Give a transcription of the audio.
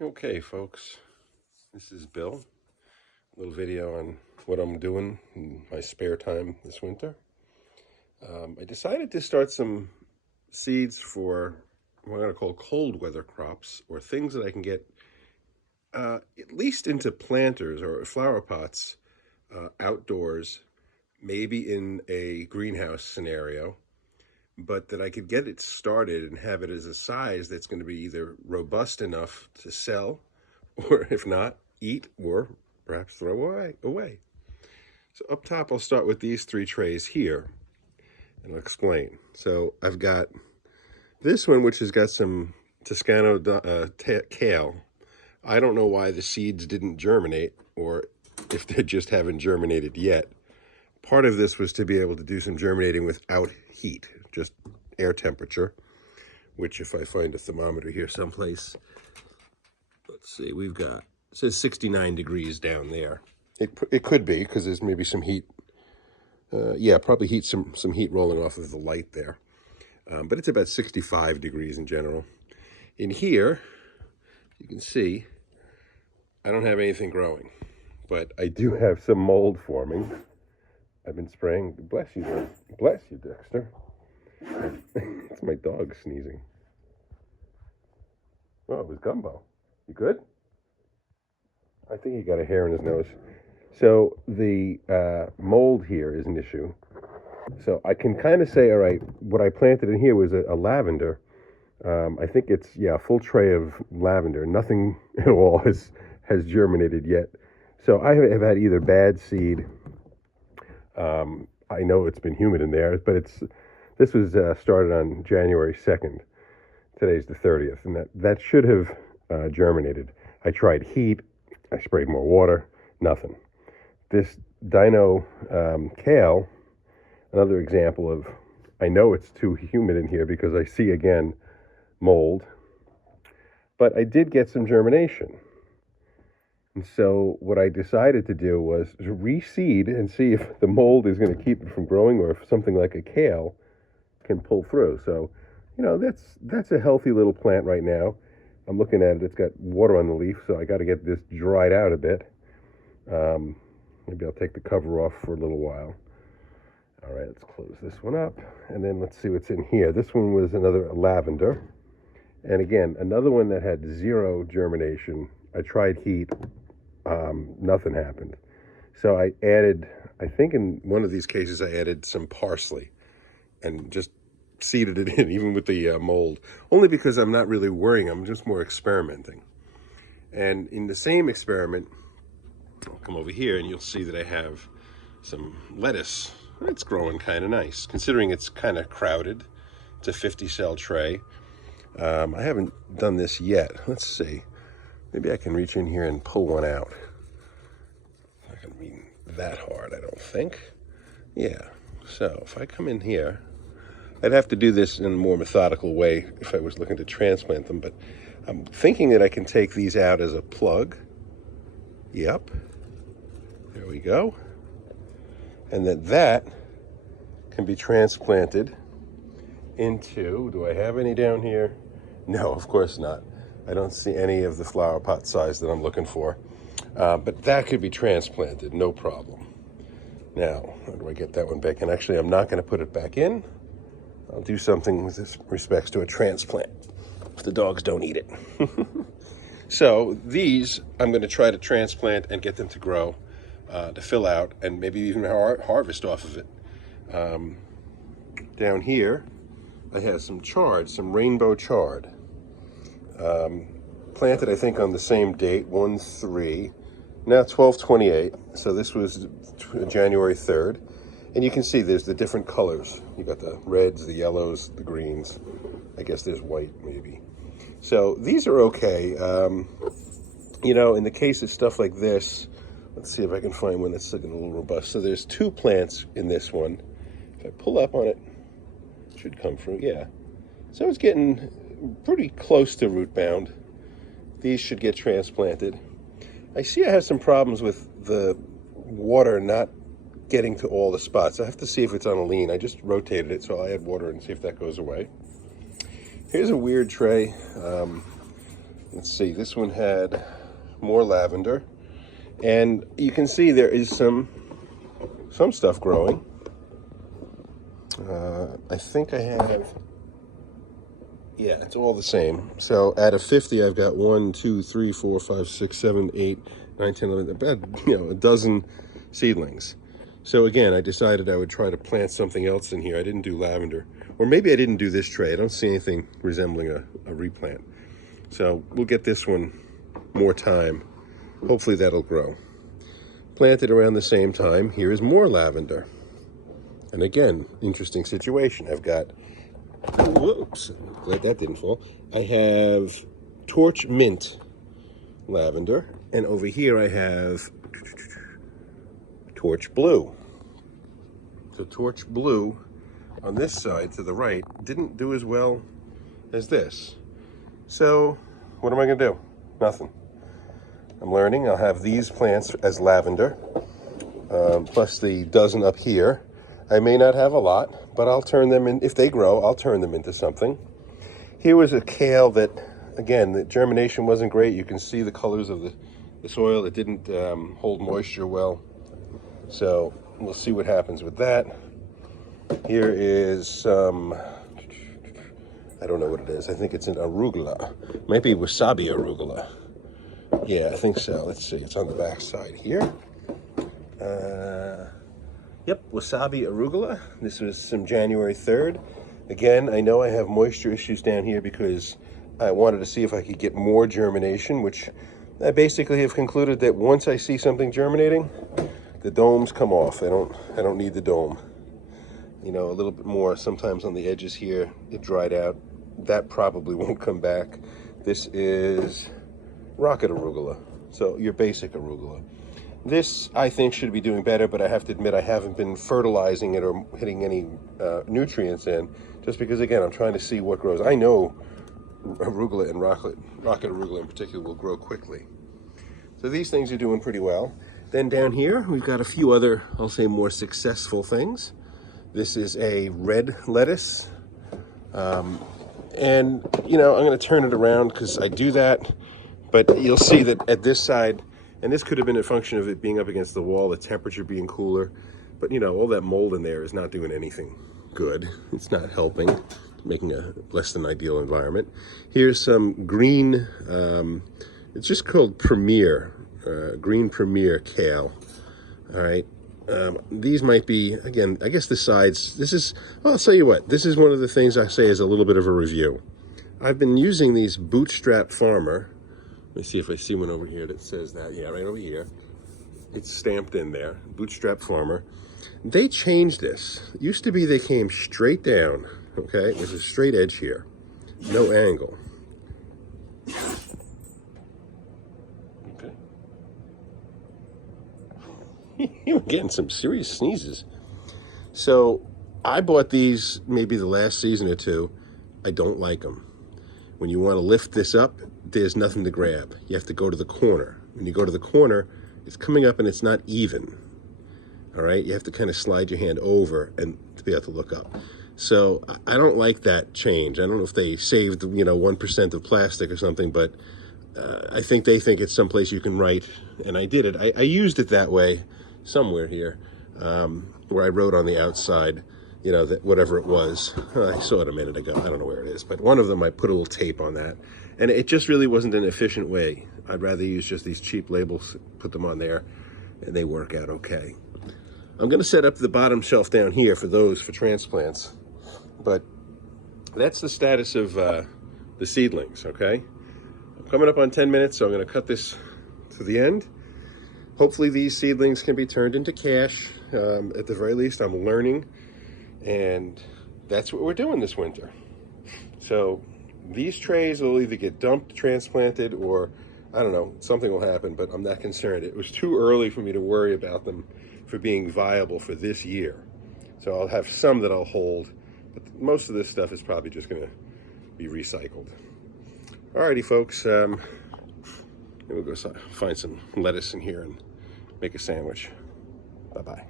Okay, folks, this is Bill. A little video on what I'm doing in my spare time this winter. I decided to start some seeds for what I'm going to call cold weather crops, or things that I can get at least into planters or flower pots outdoors, maybe in a greenhouse scenario, but that I could get it started and have it as a size that's going to be either robust enough to sell, or if not, eat, or perhaps throw away. So up top, I'll start with these three trays here, and I'll explain. So I've got this one, which has got some Toscano kale. I don't know why the seeds didn't germinate, or if they just haven't germinated yet. Part of this was to be able to do some germinating without heat, just air temperature, which if I find a thermometer here someplace, let's see, we've got, it says 69 degrees down there. It could be, because there's maybe some heat. Yeah, probably some heat rolling off of the light there. But it's about 65 degrees in general. In here, you can see, I don't have anything growing, but I do have some mold forming. I've been spraying. Bless you, Dexter. It's my dog sneezing. Oh, it was Gumbo. You good? I think he got a hair in his nose. So the mold here is an issue. So I can kind of say, all right, what I planted in here was a lavender. I think it's, yeah, a full tray of lavender. Nothing at all has germinated yet. So I have had either bad seed. I know it's been humid in there, but this was started on January 2nd. Today's the 30th, and that should have germinated. I tried heat. I sprayed more water. Nothing. This dino kale, another example of, I know it's too humid in here because I see again mold, but I did get some germination. And so what I decided to do was to reseed and see if the mold is going to keep it from growing, or if something like a kale can pull through. So, you know, that's a healthy little plant right now. I'm looking at it. It's got water on the leaf, so I got to get this dried out a bit. Maybe I'll take the cover off for a little while. All right, let's close this one up, and then let's see what's in here. This one was another lavender, and again, another one that had zero germination. I tried heat. Nothing happened. So I added, I think in one of these cases, I added some parsley and just seeded it in, even with the mold, only because I'm not really worrying. I'm just more experimenting. And in the same experiment, I'll come over here and you'll see that I have some lettuce. It's growing kind of nice, considering it's kind of crowded. It's a 50-cell tray. I haven't done this yet. Let's see. Maybe I can reach in here and pull one out. It's not going to be that hard, I don't think. Yeah, so if I come in here, I'd have to do this in a more methodical way if I was looking to transplant them, but I'm thinking that I can take these out as a plug. Yep, there we go. And that can be transplanted into, do I have any down here? No, of course not. I don't see any of the flower pot size that I'm looking for. But that could be transplanted, no problem. Now, how do I get that one back in? Actually, I'm not going to put it back in. I'll do something with respects to a transplant if the dogs don't eat it. So these, I'm going to try to transplant and get them to grow, to fill out, and maybe even harvest off of it. Down here, I have some chard, some rainbow chard. Planted, I think, on the same date, 1/3, now 12/28. So this was January 3rd. And you can see there's the different colors. You got the reds, the yellows, the greens. I guess there's white, maybe. So these are okay. You know, in the case of stuff like this, let's see if I can find one that's looking a little robust. So there's 2 plants in this one. If I pull up on it, it should come through, yeah. So it's getting pretty close to root bound. These should get transplanted. I see I have some problems with the water not getting to all the spots. I have to see if it's on a lean. I just rotated it, so I'll add water and see if that goes away. Here's a weird tray. let's see, this one had more lavender, and you can see there is some stuff growing. I think I have, yeah, it's all the same. So out of 50, I've got 1, 2, 3, 4, 5, 6, 7, 8, 9, 10, 11, about, a dozen seedlings. So again, I decided I would try to plant something else in here. I didn't do lavender, or maybe I didn't do this tray. I don't see anything resembling a replant. So we'll get this one more time. Hopefully that'll grow. Planted around the same time, here is more lavender. And again, interesting situation. I've got, whoops, glad that didn't fall. I have torch mint lavender, and over here I have torch blue. So torch blue on this side to the right didn't do as well as this. So what am I gonna do? Nothing. I'm learning. I'll have these plants as lavender, plus the dozen up here. I may not have a lot, but I'll turn them in. If they grow, I'll turn them into something. Here was a kale that, again, the germination wasn't great. You can see the colors of the soil. It didn't hold moisture well. So we'll see what happens with that. Here is some, I don't know what it is. I think it's an arugula. Might be wasabi arugula. Yeah, I think so. Let's see. It's on the back side here. Yep, wasabi arugula. This was some January 3rd. Again, I know I have moisture issues down here because I wanted to see if I could get more germination, which I basically have concluded that once I see something germinating, the domes come off. I don't need the dome. A little bit more sometimes on the edges here. It dried out. That probably won't come back. This is rocket arugula, so your basic arugula. This, I think, should be doing better, but I have to admit I haven't been fertilizing it or hitting any nutrients in, just because, again, I'm trying to see what grows. I know arugula and rocket arugula in particular will grow quickly. So these things are doing pretty well. Then down here, we've got a few other, I'll say, more successful things. This is a red lettuce. And, I'm going to turn it around because I do that. But you'll see that at this side, and this could have been a function of it being up against the wall, the temperature being cooler. But, all that mold in there is not doing anything good. It's not helping, making a less than ideal environment. Here's some green, it's just called Premier, green Premier kale. All right. These might be, again, I guess the sides, this is, well, I'll tell you what, this is one of the things I say is a little bit of a review. I've been using these Bootstrap Farmer. Let me see if I see one over here that says that. Yeah, right over here. It's stamped in there, Bootstrap Farmer. They changed this. It used to be they came straight down, okay? There's a straight edge here, no angle. Okay. You're getting some serious sneezes. So I bought these maybe the last season or two. I don't like them. When you want to lift this up, there's nothing to grab. You have to go to the corner. When you go to the corner, it's coming up and it's not even. All right, you have to kind of slide your hand over and to be able to look up. So I don't like that change. I don't know if they saved 1% of plastic or something, but I think they think it's someplace you can write. And I did it. I used it that way somewhere here, where I wrote on the outside, that whatever it was. I saw it a minute ago. I don't know where it is, but one of them I put a little tape on that, and it just really wasn't an efficient way. I'd rather use just these cheap labels, put them on there, and they work out okay. I'm going to set up the bottom shelf down here for transplants, but that's the status of the seedlings, okay? I'm coming up on 10 minutes, so I'm going to cut this to the end. Hopefully these seedlings can be turned into cash. At the very least, I'm learning, and that's what we're doing this winter. So these trays will either get dumped, transplanted, or I don't know, something will happen, but I'm not concerned. It was too early for me to worry about them for being viable for this year. So I'll have some that I'll hold, but most of this stuff is probably just going to be recycled. Alrighty, folks. We'll go find some lettuce in here and make a sandwich. Bye-bye.